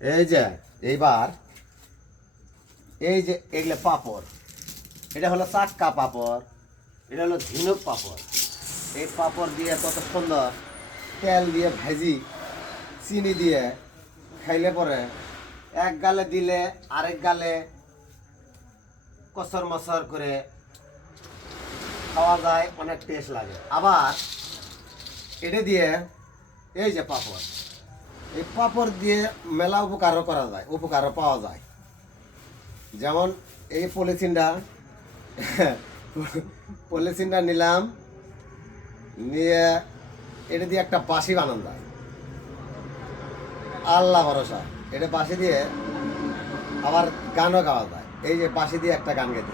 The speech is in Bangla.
এই যে এইবার এই যে এগুলো পাপড়, এটা হলো চাক্কা পাপড়, এটা হলো ঝিনুক পাপড়। এই পাপড় দিয়ে কত সুন্দর তেল দিয়ে ভাজি চিনি দিয়ে খাইলে পরে এক গালে দিলে আরেক গালে কসর মসর করে খাওয়া যায়, অনেক টেস্ট লাগে। আবার এটা দিয়ে এই যে পাপড়, এই পাপড় দিয়ে মেলা উপকারও করা যায়, উপকারও পাওয়া যায়। যেমন এই পলিথিনটা নিলাম, নিয়ে এটা দিয়ে একটা বাঁশি বানানো যায়। আল্লাহ ভরসা, এটা বাঁশি দিয়ে আবার গানও গাওয়া যায়। এই যে বাঁশি দিয়ে একটা গান গাইতে